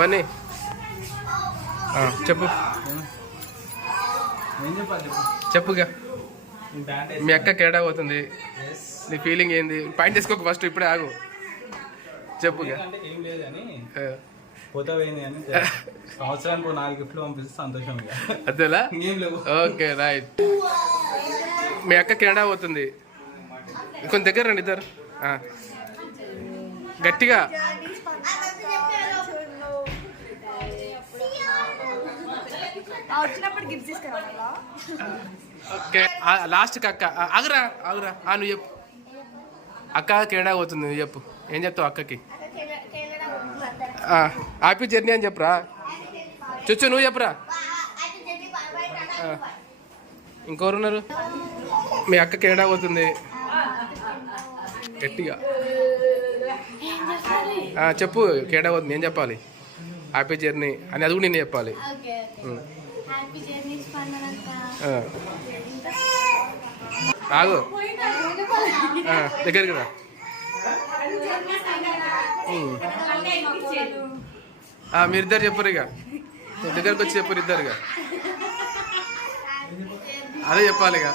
బన్నీ చెప్పు చెప్పుగా మీ అక్క కేడా పోతుంది, నీ ఫీలింగ్ ఏంది? పాయింట్ చేసుకోక ఫస్ట్ ఇప్పుడే ఆగు, చెప్పుగా. ఏం లేదు కానీ పోతా పోయింది కానీ సంవత్సరానికి 4 గిఫ్ట్లు పంపిస్తే సంతోషం. అదేలా? ఏం లేవు. Okay right. మీ అక్క కెనడా పోతుంది, కొంచెం దగ్గర రండి ఇద్దరు గట్టిగా. ఓకే లాస్ట్కి అక్క ఆగురా ఆగురా నువ్వు చెప్పు. అక్క కెనడా పోతుంది, నువ్వు చెప్పు. ఏం చెప్తావు అక్కకి? హ్యాపీ జర్నీ అని చెప్పురా. చుచ్చు నువ్వు చెప్పురా. ఇంకెవరున్నారు? మీ అక్క కెనడా పోతుంది, గట్టిగా చెప్పు. కెనడా పోతుంది ఏం చెప్పాలి? హ్యాపీ జర్నీ అని అది కూడా నేను చెప్పాలి. ఆగు దగ్గరికి రా. మీరిద్దరు చెప్పరు, ఇక దగ్గరకు వచ్చి చెప్పరు ఇద్దరుగా. అదే చెప్పాలి ఇక.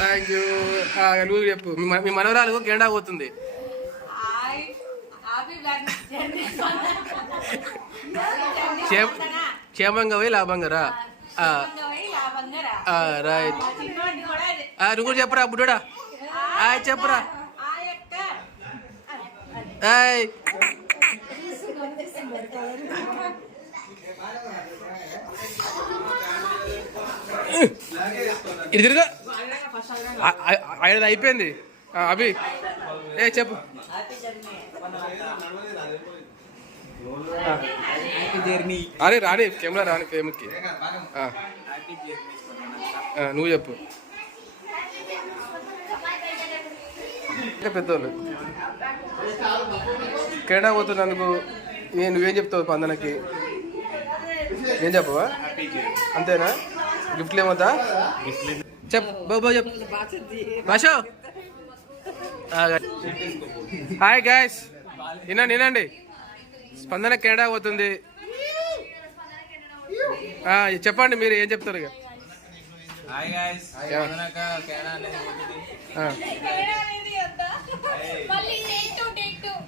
Thank you. నువ్వు చెప్పు. మీ మనవరాలు కెనడా పోతుంది. క్షేమంగా పోయి లాభంగా రా. రైట్. నువ్వు కూడా చెప్పరా బుడ్డా. చెప్పరా. ఇది తిరుగా అయిపోయింది. అభి చెప్పు. అరే రాని కెమెరా రాని ఫేమ్కి. నువ్వు చెప్పు. పెద్దోళ్ళు కెనడా పోతున్నందుకు నువ్వేం చెప్తావు పందనకి? ఏం చెప్పవా? అంతేనా? గిఫ్ట్లు ఏమవుతా చెప్ బాబా చెప్పు. భాషో హాయ్ గాయస్, వినండి. స్పందన కెనడా పోతుంది. చెప్పండి మీరు ఏం చెప్తారు ఇక.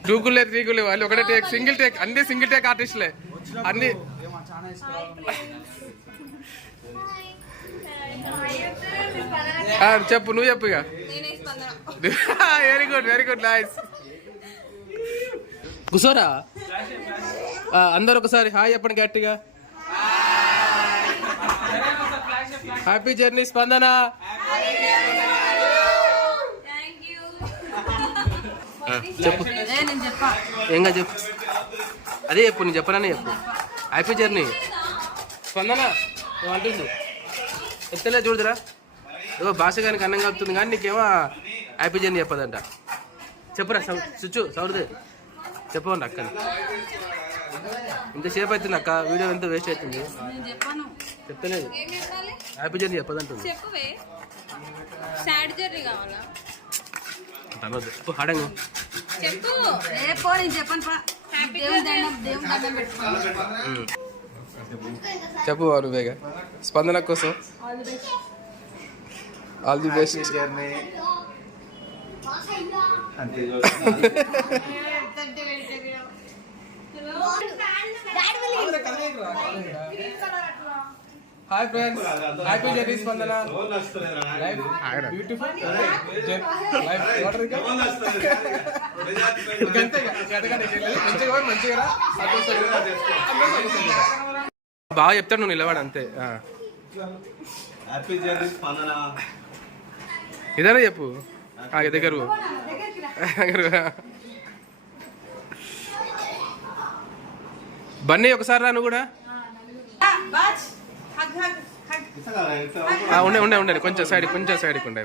టూకులే త్రీకులే వాళ్ళు ఒకటే టేక్, సింగిల్ టేక్, అన్ని సింగిల్ టేక్ ఆర్టిస్టులే అన్ని. చెప్పు నువ్వు చెప్పు ఇక. Very good very good nice. కూర్చోరా అందరు ఒకసారి హాయ్ చెప్పండి గట్టిగా. హ్యాపీ జర్నీ స్పందన. చెప్పు ఏంగా చెప్పు. అదే చెప్పు, నేను చెప్పనని చెప్పు. హ్యాపీ జర్నీ స్పందన ఏమంటుంది? ఎత్తలే చూడదురా. ఏదో భాష కానీ అన్నం కలుపుతుంది కానీ నీకేమో హ్యాపీ జర్నీ చెప్పదంట. చెప్పురా చుచ్చు సౌరదే చెప్పండి అక్కని. ఇంతసేపు అవుతుంది అక్క, వీడియో ఎంత వేస్ట్ అవుతుంది. చెప్తలేదు హ్యాపీ జర్నీ చెప్పదంటుంది. హడంగా చెప్పు నువ్వేగా. స్పందన కోసం all the best. Hi friends, happy journey స్పందన. బ్యూటిఫుల్ బాగా చెప్తాడు, నువ్వు నిలవాడు అంతే. ఇదేనా చెప్పు దగ్గర. బన్నీ ఒకసారి రా నువ్వు కూడా. ఉండే కొంచెం సైడ్కి ఉండే.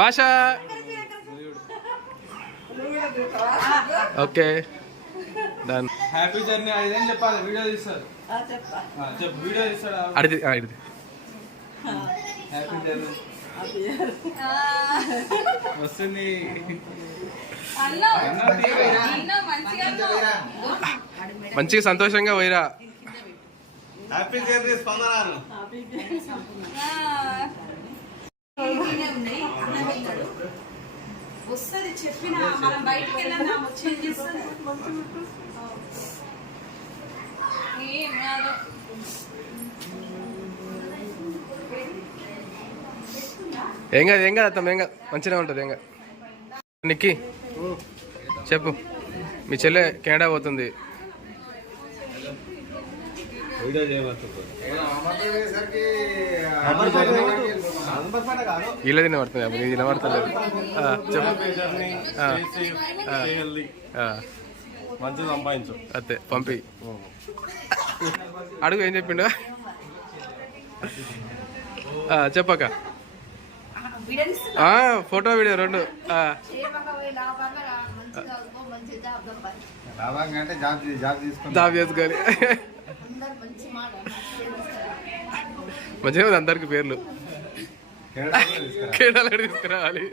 భాష ఓకే డన్. హ్యాపీ జర్నీ అదేం చెప్పాలి, వీడియో తీస్తారు. చెప్పు వీడియో తీస్తాడు. అడిది హ్యాపీ జర్నీ వస్తుంది. మంచిగా సంతోషంగా పోయిరా. హ్యాపీ జర్నీ స్పందనాను. వస్తుంది చెప్పిన మనం బయటకు వెళ్ళాం వచ్చి ఏం కాదు అత్తమ్మ, ఏం కాదు, మంచిగా ఉంటుంది. ఏం కాదు. నిక్కి చెప్పు, మీ చెల్లె కెనడా పోతుంది. ఇలా తినబడుతుంది, ఇది తినబడతలేదు. మంచిగా సంపాదించు అంతే, పంపి. అడుగు ఏం చెప్పిండు. చెప్పక ఫోటో వీడియో రెండు. జాబ్ చేసుకోవాలి. మంచిగా ఉంది అందరికి పేర్లు. కేరళ తీసుకురావాలి.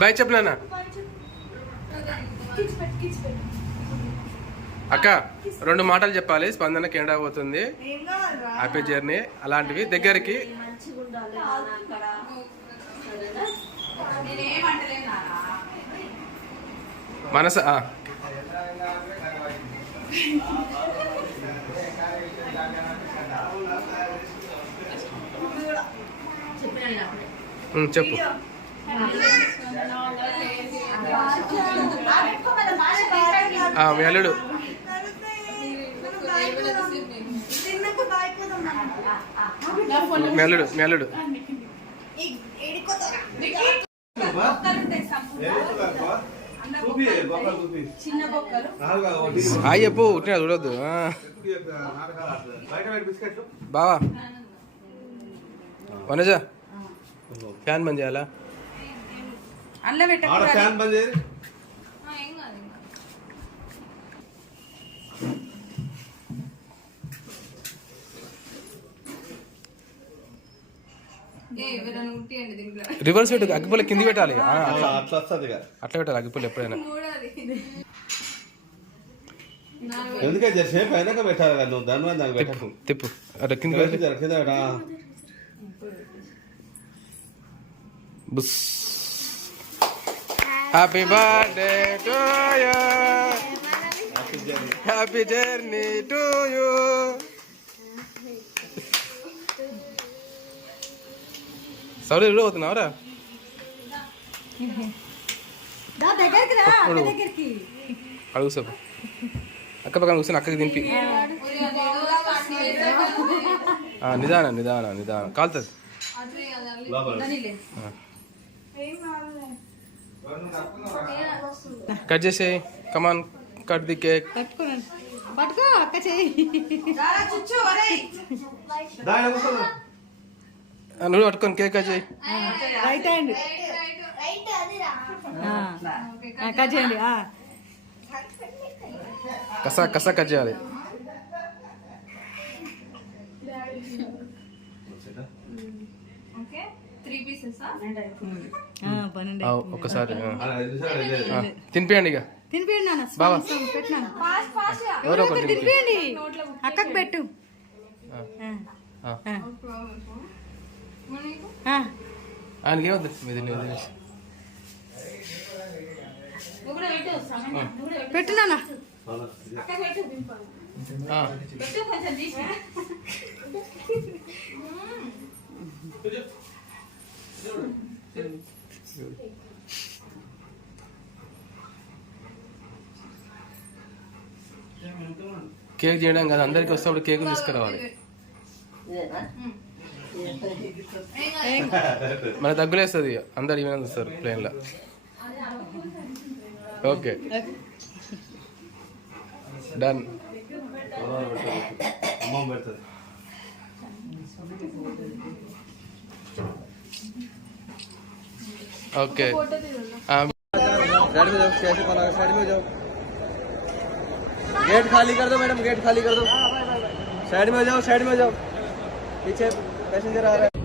బాయ్ చెప్పలేనా అక్క? రెండు మాటలు చెప్పాలి. స్పందన కెనడా పోతుంది, హ్యాపీ జర్నీ అలాంటివి దగ్గరికి. మనస చెప్పు. మీ అల్లుడు మీ అల్లుడు హాయ్ చెప్పు. ఉట్టినా చూడొద్దు బావా. వనజ ఫ్యాన్ బంద్ చేయాలా? ఫ్యాన్ బంద్ చేయాలి. రివర్స్ పెట్టు, అగ్గిపుల్ల కింది పెట్టాలి. అట్లా పెట్టాలి అగ్గిపుల్ల ఎప్పుడైనా. ఎందుకంటే సేపు అయినాక పెట్టాలి కదా నువ్వు. దాని మీద తిప్పు తిప్పు అట్లా కింది కింద బుస్. Happy birthday to you, happy journey to you. సౌరీ ఎప్పుడు పోతున్నావురా? అడుగు సార్ అక్క పక్కన కూర్చొని అక్కకి దింపి. నిదానం నిదానం నిదానం కాలుతుంది. కట్ చేసే కమాన్, కట్ ది కేక్. పట్టుకో అక్క చెయ్యి. నువ్వు పట్టుకొని కేక్ కట్ చేయి. రైట్ హ్యాండ్ కట్ చేయండి. కసా కసా కట్ చేయాలి. ఒకసారి తినిపియండి ఇక. తినిపియండి నాన్న. బావా ఎవరో ఒకరు తినిపియండి. అక్కకు పెట్టు. ఆయనకి ఏమవుతుంది మీది పెట్టు నాన్న. కేక్ చేయడం కదా, అందరికి వస్తే కేక్ తీసుకురావాలి. మన దగ్గులేస్తుంది, అందరు ఈవెన్ వస్తారు ప్లేన్లో. Okay done. ओके साइड में जाओ, गेट खाली कर दो मैडम, गेट खाली कर दो। साइड में जाओ, साइड में जाओ, पीछे पैसेंजर आ रहा है